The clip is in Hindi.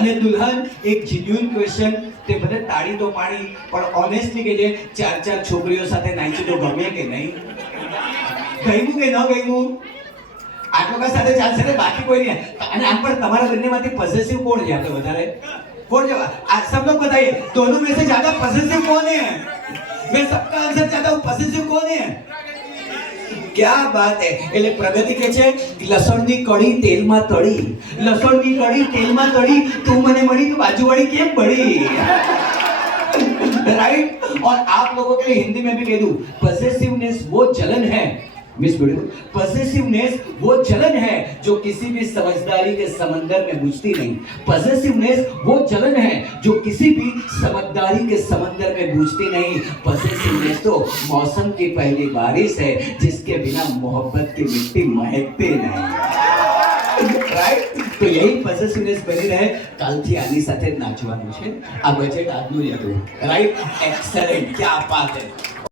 અને દુલ્હન એક જેન્યુઇન ક્વેશ્ચન, તે ભલે તાળી તો પાડી પણ ઓનેસ્ટલી કે જે ચાર ચાર છોકરીઓ સાથે નાચી તો ગમે કે નહીં? ગમ્યું કે ન ગમ્યું? આટલો કા સાથે ચાલશે ને, બાકી કોઈ નહીં. અને આમ પણ તમારા બંનેમાંથી પોઝેસિવ કોણ છે આપણે વધારે? कौन जवाब? आज सब लोग बताइए, दोनों में से ज्यादा पॉजिटिव कौन है? मैं सबका आंसर चाहता हूँ, पॉजिटिव कौन है? क्या बात है. એટલે પ્રગતિ કે છે લસણની કળી તેલમાં તળી, લસણની કળી તેલમાં તળી, તું મને મળી તો બાજુવાળી કેમ બળી? राइट. और आप लोगों के लिए हिंदी में भी कह दूं, पॉसेसिवनेस वो जलन है, मिस ब्यूटीफुल, पॉसेसिवनेस वो जलन है जो किसी भी समझदारी के समंदर में बुझती नहीं. पॉसेसिवनेस वो जलन है जो किसी भी समझदारी के समंदर में बुझती नहीं. पॉसेसिवनेस तो मौसम की पहली बारिश है जिसके बिना मोहब्बत की मिट्टी महकती नहीं. राइट. तो यही पॉसेसिवनेस बनी रहे. કાલથી આની સાથે જ નાચવાનું છે. આ બજેટ આજનું જ હતું. રાઈટ. એક્સેલેન્ટ. क्या बात है.